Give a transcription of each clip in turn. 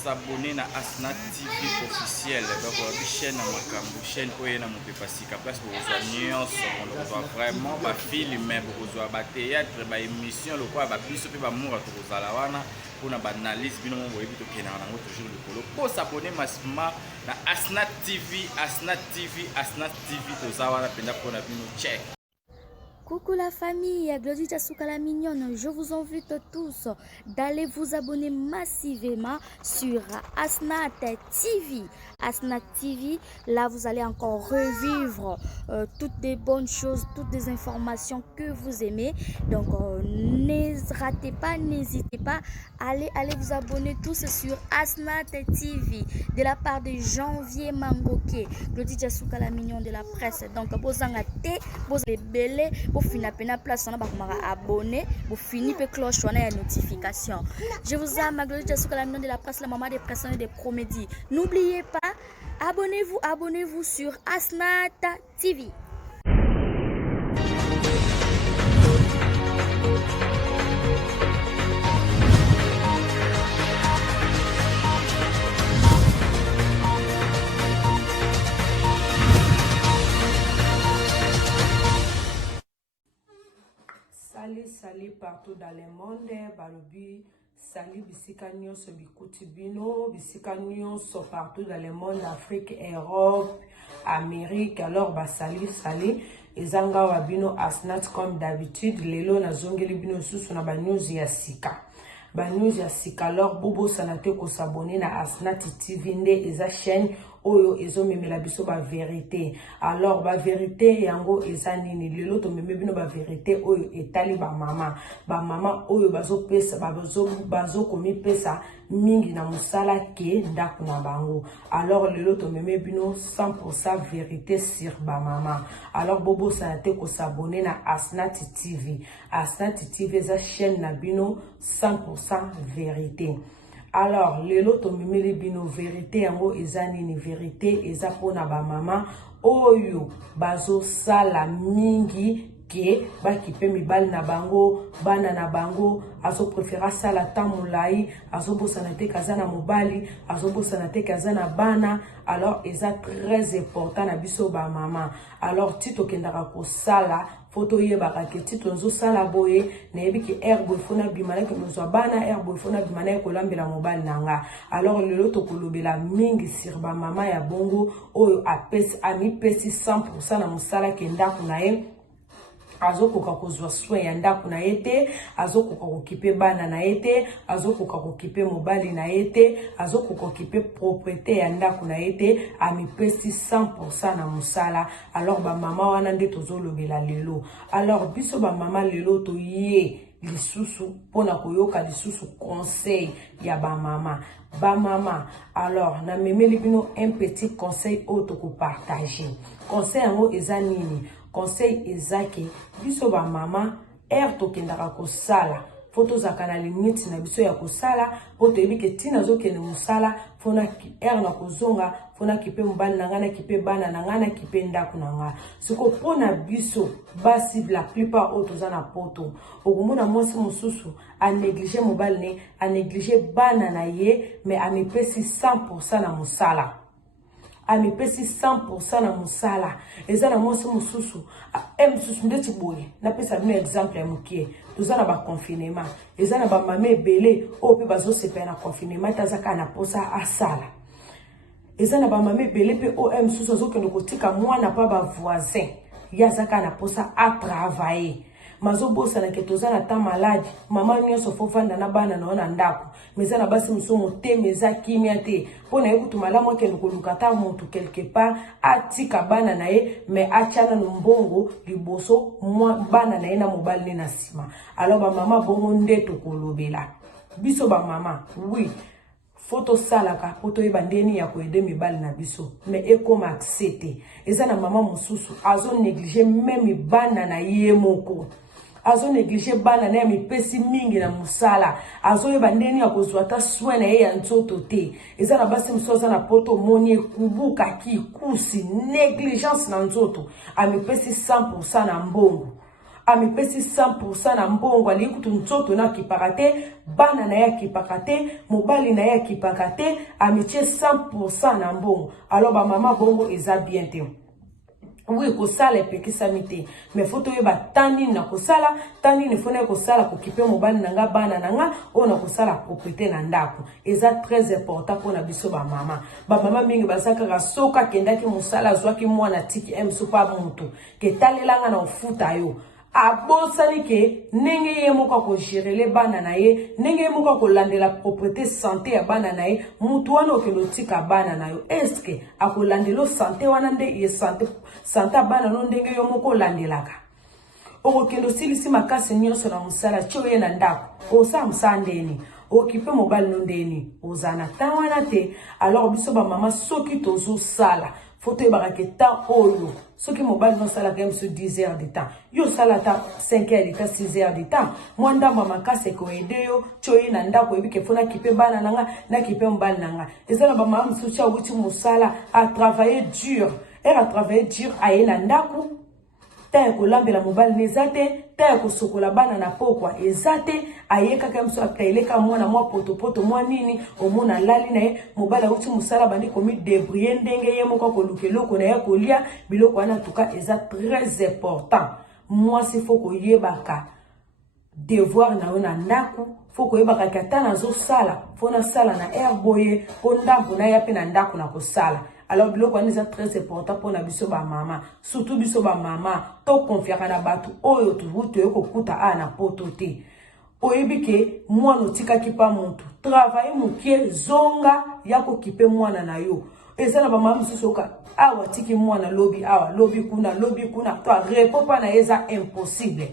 s'abonner à Asna TV officiel. Donc, la chaîne à Makambu, chaîne où il y a mon pépasika place pour rejoindre. On doit vraiment filmer, pour rejoindre théâtre, émission, le quoi, plus que l'amour à tous les pour une analyse, bien on voit toujours le colo. Pour s'abonner massivement à Asna TV, Asna TV, Asna TV, tout ça, on a pour nous check. Coucou la famille, Glodita Souka la mignonne, je vous invite tous d'aller vous abonner massivement sur Asnat TV. Asnat TV, là vous allez encore revivre toutes les bonnes choses, toutes les informations que vous aimez. Donc n'hésitez pas, allez vous abonner tous sur Asnat TV de la part de Janvier Mangoké, Glodita Souka la mignonne de la presse. Donc vous en avez, vous allez belé. Pour finir la place, on a abonné. Pour finir la cloche, on a une notification. Je vous aime, Glodita Souka la mignonne de la presse, la maman des personnes et des comédies. N'oubliez pas, abonnez-vous sur Asnat TV. Salut partout dans le monde, balobi salut bisika nyonso bikuti bino bisika nyonso partout dans le monde, Afrique, Europe, Amérique. Alors salut ezanga wa bino Asnat comme d'habitude. Lelo na zongeli bino susu na ba news ya sika. Ba news ya sika. Alors bobo sanate ko s'abonner na Asnat TV nde eza chaîne oyo ezo memela biso ba vérité. Alors ba vérité yango eza nini? Lelo to meme bino ba vérité oyo etali ba mama oyo bazo pesa bazo komi pesa mingi na musala ke ndaku na bango. Alors lelo to meme bino 100% vérité sur ba mama. Alors bobo sanate ko s'abonner na Asnat TV. Asnat TV eza chaîne na bino 100% vérité. Alors, lelo to mimeli bino vérité yango eza nini? Vérité eza pona ba mama oyo bazo sala mingi ke bakipe mibali na bango, bana na bango, azo préféra sala tamulai, azo bosana te kazana mobali, azo bosana te kazana bana. Alors eza très important na biso ba mama. Alors tito kendaka ko sala photo yebaka ke tito nzo sala boye na yebi ki herbo fona bimana ke nzo bana herbo fona bimana ko lambela mobali nanga. Alors lelo to kolobela mingi sur ba mama ya bongo oyo apesi ami pesi 100% na musala ke ndaku na ye. Azokoka kozwa soin ya ndaku na yete, azokoka kokipe bana na yete, azokoka kokipe mobali na yete, azokoka kokipe propriété ya ndaku na yete, amipesi 100% na musala. Alors ba mama wana nde tozolobela lelo. Alors biso ba mama lelo to ye lisusu pona koyoka lisusu conseil ya ba mama. Ba mama, alors na memeli bino un petit conseil auto ko partager. Conseil yango eza nini? Conseil ezaki biso ba mama to kendaka ko sala photo za kana limite na biso ya ko sala poto ebike tina zo kende musala fona na kozonga fona kipe mbali na ngana kipe bana na ngana kipe ndaku na nga siko pona biso basi la plupart auto za na poto okumona mwasi mususu a négliger mobali ne a négliger bana na ye mais a mepesi 100% na musala. Amipesi 100% na musala. Eza na mwasi mususu mususu ndeti boye na pesa bino exemple ya mukie tozana ba confinement. Eza na ba mame belé o pe bazo sepela na confinement tazaka na posa asala. Eza na ba mame belé pe o mususu azokende kotika mwana pa ba voisin yazaka na posa a travailler. Mazo bosa na ketoza na ta malade mama nyonso fofanda na bana na ona ndako meza na basi musomo te meza kimia te pona yekutu malamu ke nkolukata mutu quelque part atika bana na ye mais achana nombongo liboso mwa bana na ye na mobali na sima. Alors ba mama bongo ndeto kolobela biso ba mama oui photo salaka photo ebandeni ya koede mibali na biso mais ekoma accepter eza na mama mususu azo négliger même bana na ye moko. Azo négliger bana na mipesi mingi na musala. Azo ebandeni ya kozwa ta soin na ye ya nzoto te. Eza na basi musoza na poto moni kubuka ki kusi négligence na nzoto. Amipesi 100% na mbongo. amipesi 100% na mbongo ali kutu nzoto na kipakate bana na ya kipakate mobali na ya kipakate amitie 100% na mbongo alors ba mama bongo eza bien te. Oui, kosala epekisa mite mais foto yeba tandi na kosala tandi ne fona kosala ko kipe mobali nanga bana nanga ona kosala propriété na ndako eza très important pour na biso ba mama mingi basaka ka soka kendaki musala zwaki mwana tiki emso pa mutu ke talelanga na ofuta yo abosani ke nenge ye moka ko gérer bana na ye nenge ye moka ko landela propriété santé ya bana na ye mutu wana okelo tika bana na yo est-ce que akolandelo santé wana nde ye santé bana no ndenge yo moko landelaka okelo silisi makasi nyonso na musala tio ye na ndako osa msandeni okipe mobile no ndeni ozana tawana te alors biso ba mama soki tozo sala faut yebaka ke temps oyo soki mobile no sala quand même sur 10 heures de temps yo sala ta 5 heures de temps 6 heures de temps mwanda mama kase ko ede yo choyi na ndako ebike fona kipe bana nanga na kipe mobile nanga ezala ba mama msucha wuti musala a travailler dur a travailler dur aye na ndako ta ko lambela mobile nezate ta ko sokola bana na pokwa ezate ayeka kamso akaileka mwana mwa poto mwa nini omona lali na ye mobile uti musala bandi komi débrouiller ndenge ye moko ko lukeloko na ya kolia biloko wana tuka eza très important moi si faut ko yebaka devoir na ona ndako faut ko yebaka kata na zo sala fona sala na air boye po ndampo na ya pe na ndako na ko sala. Alors biloko wana eza très important pour na biso ba mama surtout biso ba mama to confiaka na batu oyo tuvuto yoko kuta na poto te oyebike mwana otikaki pa muntu travailler mukie zonga yako kipe mwana na yo eza na ba mama mususoka awa tiki mwana lobi awa lobi kuna to repo pa na eza impossible.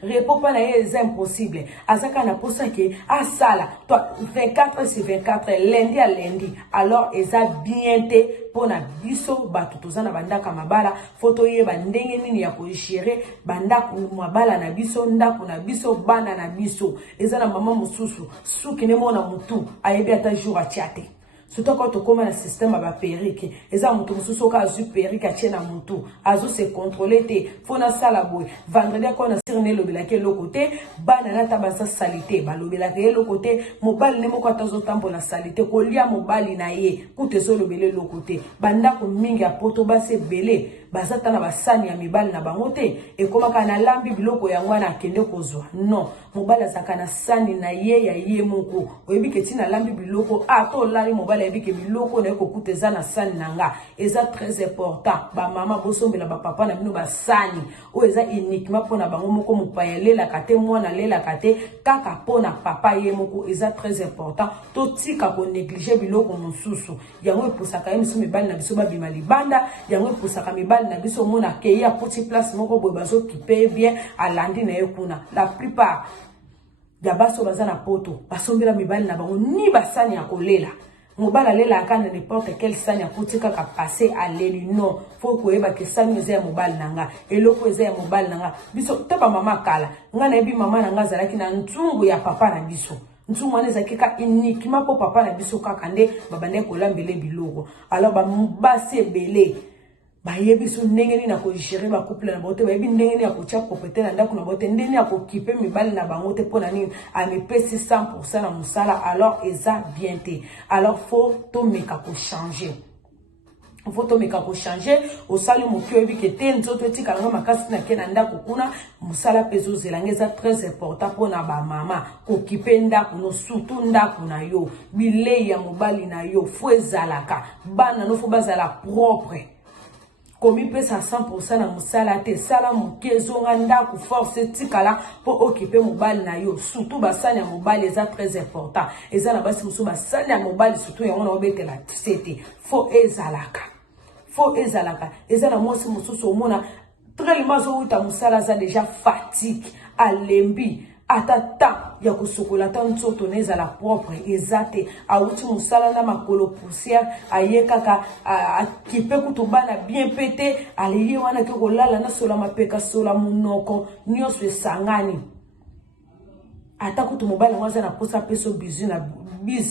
Repos pas na impossible. Azaka na posa ke asala toi 24 sur 24 lundi à lundi. Alors eza bien te pona biso batu tozana bandaka mabala photo ye bandenge nini ya ko gérer bandako mabala na biso ndako na biso bana na biso. Eza na mama mususu suki ne mona mutu ayebi ata jour a tiate. Surtout quand on commence le système à perruque, et ça mutu mususu ka azu perruque a tiena mutu, azu se contrôler te, fona sala boy. Vendredi quand on a sirné le belake le côté, banana tabasa salité, ba le belake le côté, mobile ne moko tazo tambo la salité, ko lia mobile na ye, kute so le belé le côté, banda ko mingi a poto base belé, bazata na basani ya mibali na bangote, et koma kana lambi biloko ya ngwana kende kozwa. Non, mobile zakana sani na ye ya ye moko, oyebi ke tina lambi biloko, to lari mobile ebike biloko na ekokuta eza na sani nanga eza très important ba mama bosombela ba papa na bino ba sani o eza uniquement pona bango moko mopaya lela kate mwana lela kate kaka pona papa ye moko eza très important to tika ko négliger biloko mosusu yango epusaka emiso mibali na biso babima libanda yango epusaka mibali na biso mona ke ya petit place moko boye bazo kipe bien alandi na ekuna la plupart ya baso bazana poto basombela mibali na bango ni basani ya kolela mobala lela akana n'importe quel sani akotika ka passer à l'eli non faut ko eba ke sani eza mobile nanga eloko eza mobile nanga biso taba mama kala ngana ebi mama nanga zalaki na ntungu ya papa na biso ntungu wana zakika uniquement po papa na biso kaka nde babande ko lambele biloko alors ba mbase belé bayebi so ndenge ni na ko gérer ba couple na bote bayebi ndenge ni ya ko tia propriété na ndako na bote ndenge ni ya ko kipe mibali na bango te pona nini amepesi 100% na musala alors eza bien te alors faut to meka ko changer au sali mokyo ebi ke te nzoto etika nga makasi na ke na ndako kuna musala pezo zelanga eza très important pona ba mama ko kipe ndako no surtout ndako na yo bilei ya mobali na yo fo ezalaka bana no fo bazala propre komi pesa 100% na musala te sala mukezo nganda ku force tikala po occuper mobile na yo surtout basani ya mobile eza très important eza na basi muso basani ya mobile surtout yango na obetela tete fo ezalaka eza na mosi mususu omona tellement zo uta musala za déjà fatigue alembi atata ya kusokola ta nzoto neza la propre ezate auti musala na makolo poussière ayekaka kipe kutubana bien pété aliye wana ke kolala na sola mapeka sola munoko nyonso esangani ata kutu mobile ngwaza na posa peso bizu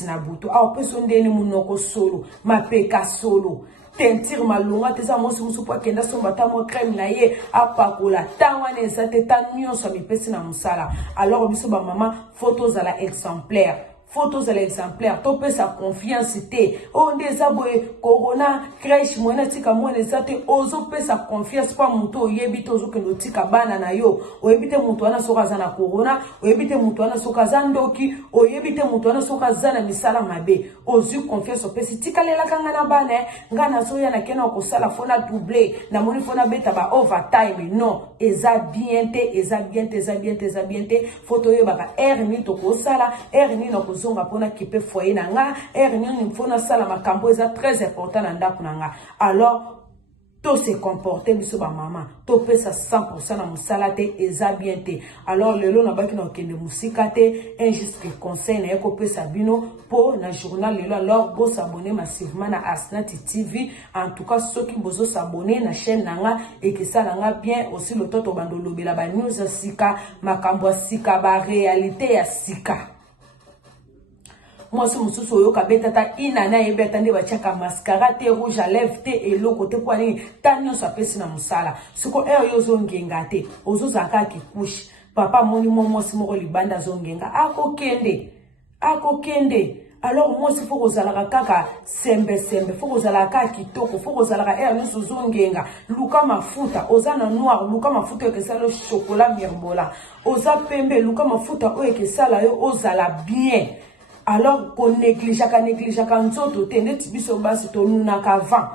na butu au peso ndeni munoko solo mapeka solo teinture malonga teza mosi musu po kenda somba ta mo crème na ye apakola tangwa ne zate ta nyonso mipesi na musala. Alors biso ba mama photos à la exemplaire. Photos à l'exemplaire, topé sa confiance te. On des aboye corona crèche moena tika moena zate ozo pe sa confiance pa muto yebite ozo ke tika bana na yo. Oyebite muto ana soka zana corona, oyebite muto ana soka zandoki, oyebite muto ana soka zana misala mabe. Ozu confiance opesi tika lela kanga na bana ngana soya na kena ko sala fona doubler na moni fona beta ba overtime. Non, eza bien te, eza bien te, eza bien te, eza bien te. Photo yo baka ni to ko sala, ni no zonga pona kipe foyer na nga ni fona sala makambo eza très important na ndako na nga. Alors to se comporter biso ba mama to pesa 100% na musala te eza bien te. Alors lelo na baki na kende musika te un juste conseil na yeko pesa bino po na journal lelo. Alors bo s'abonner massivement na Asnati TV. En tout cas ceux qui bozo s'abonner na chaîne na nga et que ça na nga bien aussi le toto bando lobela ba news sika makambo sika ba réalité ya sika. Moi, si je suis au Kabeta, inana et betande bachaka mascara, te rouge à lèvres, te et l'eau côté poignet, tanyo sa pesi na musala. Ce qu'on est yo zongengate, ozo zaka ki couche. Papa moni momo si moro libanda zongenga. Ako kende. Alors moi si faut que zalaka kaka sembe, faut que zalaka kitoko, faut que zalaka nusu zongenga. Luka mafuta, ozana noir, luka mafuta que ça le chocolat mirbola. Oza pembe, luka mafuta o que ça la yo ozala bien. Alors qu'on néglige nzoto te neti biso basi to nuna ka vent.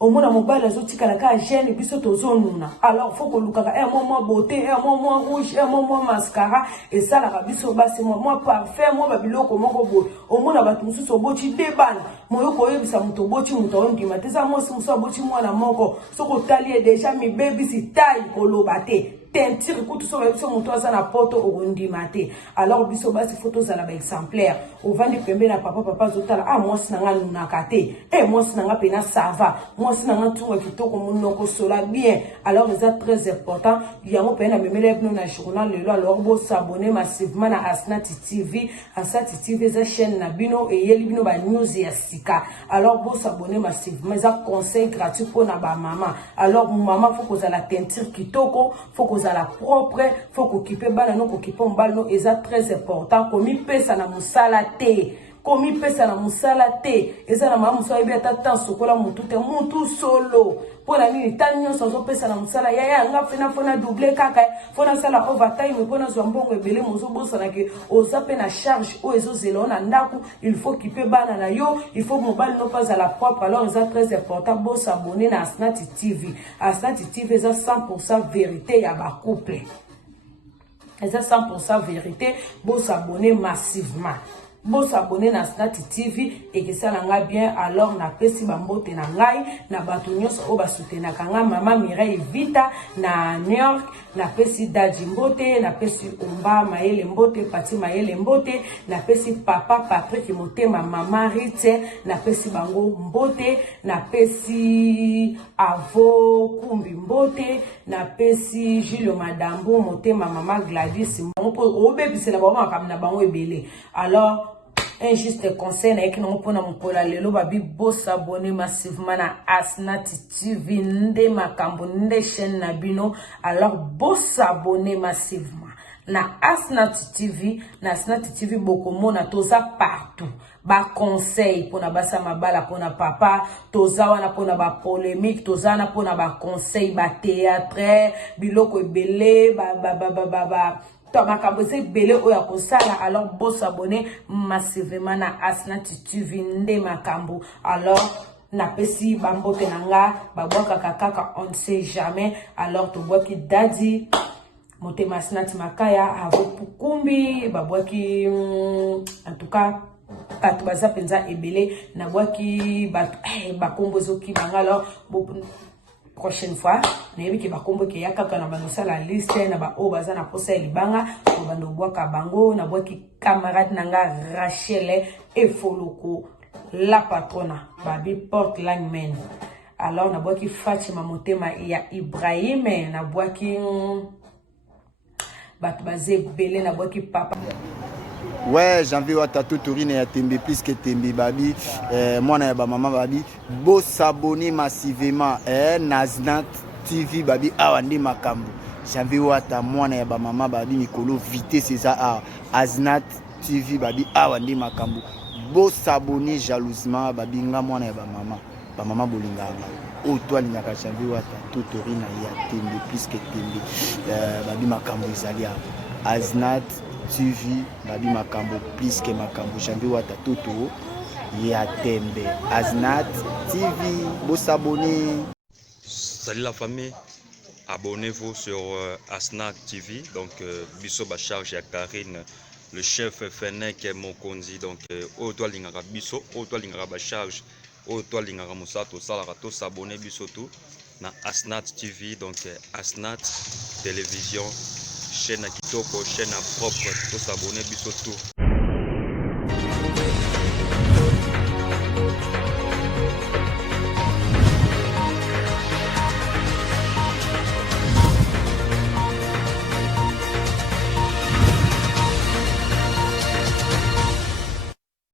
Au mona mobile azo tika la ka jeune biso to zonuna. Alors faut que lukaka moi beauté, moi rouge, moi mascara et ça la biso basi moi parfait, moi babiloko moko bo. Au mona batu mususu boti debana. Moyo ko yebisa muto boti muto ondima. Teza moi si muso boti mwana moko. Soko tali déjà mi baby si taille koloba te. Teinture kutu so biso muto aza na poto ondima te. Alors biso basi photos à la exemplaire. Au vandi pembe na papa zotala moi sinanga nunaka te. Moi sinanga pena ça va. Moi sinanga tunga kitoko munoko sola bien. Alors c'est très important. Yango pena memele bino na journal lelo. Alors bo s'abonner massivement na Asnati TV. Asnati TV za chaîne na bino et yeli bino ba news ya sika. Alors bo s'abonner massivement za conseil gratuit pour na ba maman. Alors maman faut que la teinture kitoko, faut que la propre, faut que kipe bana no ko kipe mbal no eza très important. Komi pesa na musala te. Komi pesa na musala te. Eza na mama musala ibe ata sokola mutu te mutu solo. Pona nini tanyo sozo pesa na musala ya nga fona doubler kaka fona sala overtime pona zwambongo ebele mozo bosa na ke ozape na charge o ezo zelo na ndaku il faut kipe bana na yo il faut mobile no pas à la propre. Alors c'est très important bo s'abonner na Asnati TV. Asnati TV c'est 100% vérité ya ba couple. C'est 100% vérité bo s'abonner massivement. Bo s'abonner na Asnati TV et que ça langa bien. Alors na pesi bambote na ngai na bato nyonso o basutena kanga mama Mireille Vita na New York na pesi Daji Mbote na pesi Omba Maele Mbote Pati Maele Mbote na pesi papa Patrick Motema mama Ritze na pesi bango Mbote na pesi Avo Kumbi Mbote na pesi Julio Madambo Motema mama Gladys Mbote o bebisi na bango makamna bango ebele. Alors un juste conseil na yeki nango pona mokola lelo babi bo s'abonner massivement na Asnati TV nde makambo nde chaîne na bino. Alors bo s'abonner massivement na Asnati TV. Na Asnati TV boko mona toza partout. Ba conseil pona basa mabala pona papa toza wana pona ba polémique toza na pona ba conseil ba théâtre biloko ebele ba Tomakabose belé oya kosala. Alors bo s'abonner massivement na Asnati TV nde makambo. Alors na pesi bambote nanga babwaka kaka on ne sait jamais. Alors to boki Dadi Motema Asnati Makaya avo pukumbi babwaki en tout cas bato baza penza ebele na bwaki bato bakombo zoki banga. Alors prochaine fois nayebi ke bakombo ke ya kaka na bando sala liste na ba o baza na posa libanga to bando bwaka bango na bwaki camarade nanga Rachel e Foloko la patrona babi Portland men. Alors na bwaki Fatima Motema ya Ibrahim na bwaki bato baze belé na bwaki papa Ouais, janvier wata tuturine ya tembe plus que tembe babi mwana ya ba mama babi bo s'abonner massivement Asnat TV babi awa ndi makambo janvier wata mwana ya ba mama babi mikolo vitesse eza awa Asnat TV babi awa ndi makambo bo s'abonner jalousement babi nga mwana ya ba mama bolinganga o to alingaka janvier wata tuturine ya tembe plus que tembe babi makambo ezali awa Asnat TV babi makambo plus que makambo janvier wata toto ya tembe Asnat TV bo s'abonner. Salut la famille, abonnez-vous sur Asnat TV. Donc biso ba charge ya Karine, le chef Fennec Mokonzi. Donc o to lingaka biso, o to lingaka ba charge, o to lingaka musato salaka to s'abonner biso tout na Asnat TV. Donc Asnat télévision, chaîne à kitoko, chaîne à propre, to s'abonner biso tout.